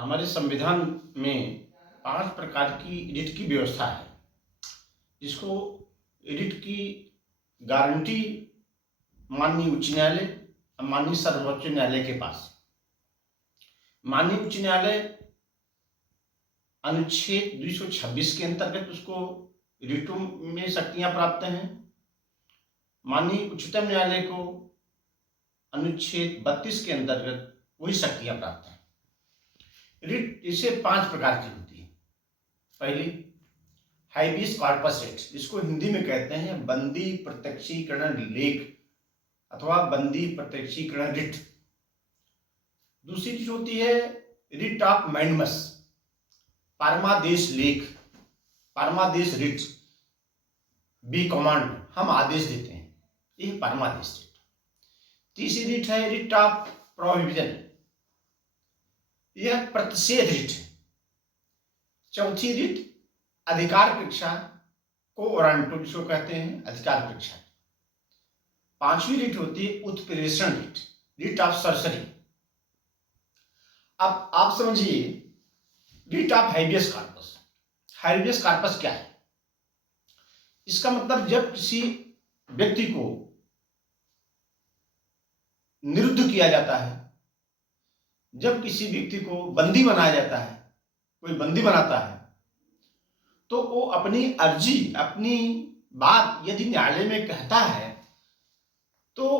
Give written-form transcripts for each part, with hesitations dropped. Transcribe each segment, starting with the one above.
हमारे संविधान में 5 प्रकार की रिट की व्यवस्था है, जिसको रिट की गारंटी माननीय उच्च न्यायालय और माननीय सर्वोच्च न्यायालय के पास। माननीय उच्च न्यायालय अनुच्छेद 226 के अंतर्गत उसको रिटों में शक्तियां प्राप्त हैं। माननीय उच्चतम न्यायालय को अनुच्छेद 32 के अंतर्गत वही शक्तियां प्राप्त हैं। रिट इसे 5 प्रकार की होती है। पहली, हाइबियस कॉर्पस रिट, जिसको हिंदी में कहते हैं बंदी प्रत्यक्षीकरण लेख अथवा बंदी प्रत्यक्षीकरण रिट। दूसरी चीज होती है रिट ऑफ मैंडमस, परमादेश लेख, परमादेश रिट, बी कमांड, हम आदेश देते हैं, यह परमादेश रिट। तीसरी रिट है रिट ऑफ प्रोहिबिशन, यह प्रतिषेध रिट है। चौथी रिट अधिकार परीक्षा को वारंटो, जिसको कहते हैं अधिकार परीक्षा। पांचवी रिट होती है उत्प्रेषण रिट, रिट ऑफ सरसरी। अब आप समझिए रिट ऑफ हाइबियस कॉर्पस। हाइबियस कॉर्पस क्या है? इसका मतलब जब किसी व्यक्ति को निरुद्ध किया जाता है, जब किसी व्यक्ति को बंदी बनाया जाता है, कोई बंदी बनाता है, तो वो अपनी अर्जी, अपनी बात यदि न्यायालय में कहता है, तो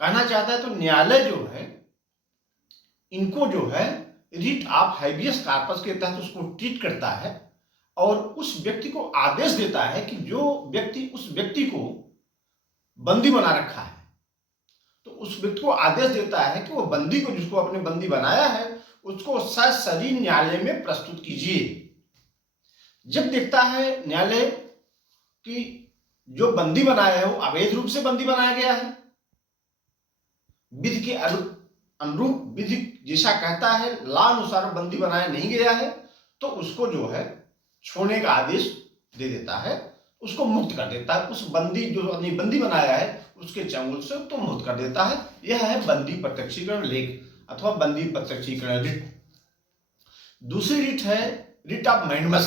कहना चाहता है, तो न्यायालय जो है इनको जो है रिट ऑफ हाइबियस कॉर्पस के तहत उसको ट्रीट करता है और उस व्यक्ति को आदेश देता है कि जो व्यक्ति उस व्यक्ति को बंदी बना रखा है, तो उस व्यक्ति को आदेश देता है कि वो बंदी को, जिसको अपने बंदी बनाया है, उसको सशरीर न्यायालय में प्रस्तुत कीजिए। जब देखता है न्यायालय कि जो बंदी बनाया है वो अवैध रूप से बंदी बनाया गया है, विधि के अनुरूप, विधि जैसा कहता है ला अनुसार बंदी बनाया नहीं गया है, तो उसको जो है छोड़ने का आदेश दे देता है, उसको मुक्त कर देता है। उस बंदी जो अपनी बंदी बनाया है उसके चंगुल से तो मुक्त कर देता है। यह है बंदी प्रत्यक्षीकरण लेख अथवा बंदी प्रत्यक्षीकरण रिट। दूसरी रिट है writ of mandamus,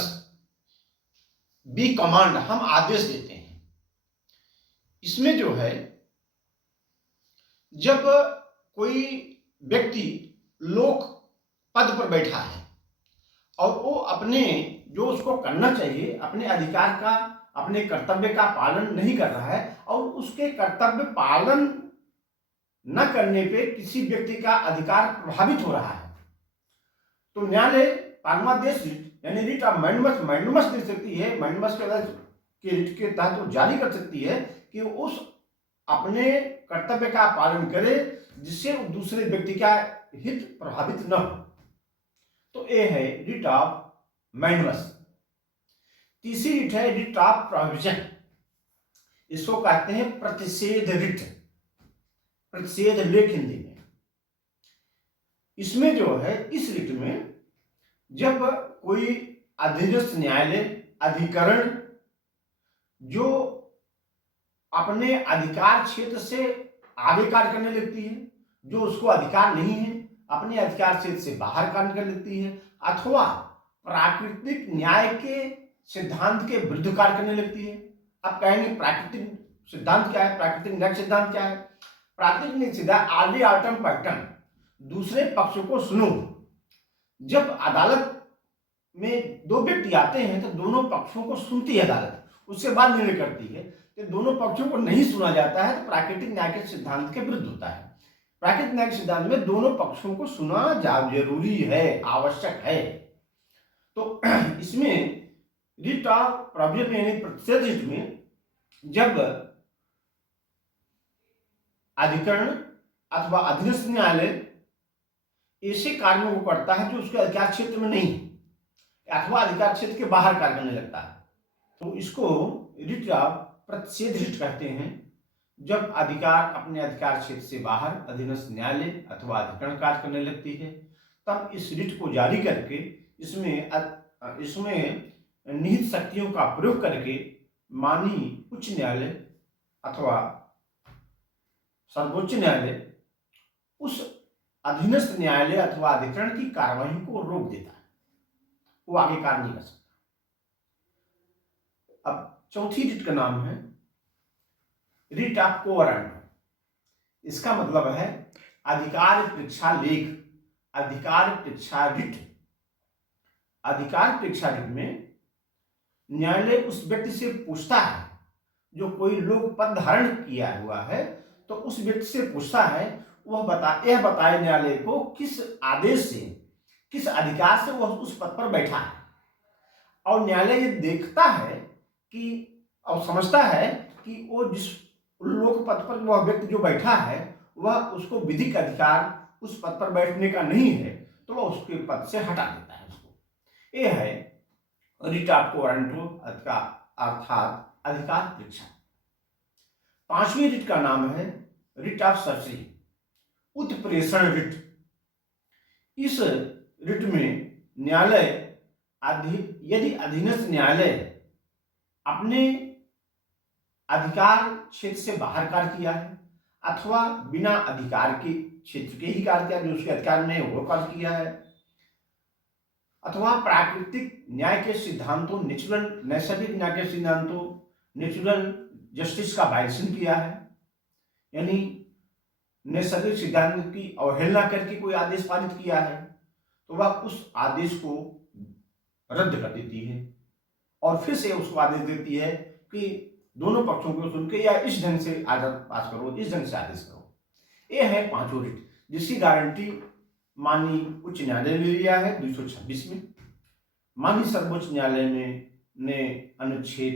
we command, हम आदेश देते हैं। इसमें जो है जब कोई व्यक्ति लोक पद पर बैठा है और वो अपने जो उसको करना चाहिए, अपने अधिकार का, अपने कर्तव्य का पालन नहीं कर रहा है और उसके कर्तव्य पालन न करने पे किसी व्यक्ति का अधिकार प्रभावित हो रहा है, तो न्यायालय परमादेश रिट यानी रिट ऑफ मैंडमस दे सकती है। मैंडमस के रिट के तहत वो जारी कर सकती है कि उस अपने कर्तव्य का पालन करे जिससे दूसरे व्यक्ति का हित प्रभावित न हो। तो ये है रिट ऑफ मैंडमस। तीसरी रिट है रिट ऑफ प्रोहिबिशन, इसको कहते हैं प्रतिषेध रिट, प्रतिषेध लेख हिंदी में। इसमें जो है इस रिट में जब कोई अधीनस्थ न्यायालय, अधिकरण जो अपने अधिकार क्षेत्र से आगे कार्य करने लगती है, जो उसको अधिकार नहीं है अपने अधिकार क्षेत्र से बाहर कार्य करने लगती है, अथवा प्राकृतिक न्याय के सिद्धांत के विरुद्ध कार्य करने लगती है। अब कहेंगे प्राकृतिक सिद्धांत क्या है, प्राकृतिक न्याय सिद्धांत क्या है? प्राकृतिक न्याय सिद्धांत आर्ली आल्टम पैक्टम, दूसरे पक्ष को सुनो। जब अदालत में दो व्यक्ति आते हैं तो दोनों पक्षों को सुनती है अदालत, उसके बाद निर्णय करती है। कि दोनों पक्षों को नहीं सुना जाता है तो प्राकृतिक न्याय के सिद्धांत के विरुद्ध होता है। प्राकृतिक न्याय के सिद्धांत में दोनों पक्षों को सुना जरूरी है, आवश्यक है। तो इसमें रिट ऑफ प्रोहिबिशन यानी प्रतिषेध रिट में जब अधिकरण अथवा अधीनस्थ न्यायालय ऐसे कार्यों को करता है जो उसके अधिकार क्षेत्र में नहीं है अथवा अधिकार क्षेत्र के बाहर कार्य करने लगता है, तो इसको रिट ऑफ प्रतिषेध रिट कहते हैं। जब अधिकार अपने अधिकार क्षेत्र से बाहर अधीनस्थ न्यायालय अथवा अधिकरण कार्य करने लगती है, तब इस रिट को जारी करके इसमें निहित शक्तियों का प्रयोग करके माननीय उच्च न्यायालय अथवा सर्वोच्च न्यायालय उस अधीनस्थ न्यायालय अथवा अधिकरण की कार्रवाई को रोक देता है, वो आगे कार्य नहीं कर सकता। अब चौथी रिट का नाम है रिट ऑफ क्वो वारंटो। इसका मतलब है अधिकार परीक्षा लेख, अधिकार परीक्षा रिट। अधिकार परीक्षा रिट में न्यायालय उस व्यक्ति से पूछता है जो कोई लोक पद धारण किया हुआ है, तो उस व्यक्ति से पूछता है यह बताए न्यायालय को किस आदेश से, किस अधिकार से वह उस पद पर बैठा है। और न्यायालय ये देखता है कि और समझता है कि वो जिस लोक पद पर वह व्यक्ति जो बैठा है वह उसको विधिक अधिकार उस पद पर बैठने का नहीं है, तो वह उसके पद से हटा देता है उसको। यह है रिट ऑफ क्वो वारंटो अर्थात अधिकार परीक्षा। पांचवी रिट का नाम है रिट ऑफ सर्सी, उत्प्रेषण रिट। इस रिट में न्यायालय यदि अधीनस्थ न्यायालय अपने अधिकार क्षेत्र से बाहर कार्य किया है अथवा बिना अधिकार के क्षेत्र के ही कार्य किया, जो उसके अधिकार में वो कार्य किया है, अथवा प्राकृतिक न्याय के सिद्धांतों, नैसर्गिक न्याय के सिद्धांतों, नेचुरल जस्टिस का वायलेशन किया है, यानी नैसर्गिक सिद्धांत की अवहेलना करके कोई आदेश पारित किया है, तो वह उस आदेश को रद्द कर देती है और फिर से उसको आदेश देती है कि दोनों पक्षों को सुन के या इस ढंग से आदेश पास करो, इस ढंग से आदेश करो। यह है पांचों रिट, जिसकी गारंटी माननीय उच्च न्यायालय ने लिया है 226 में, माननीय सर्वोच्च न्यायालय ने अनुच्छेद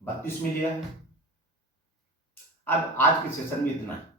32 में लिया है। अब आज के सेशन में इतना है।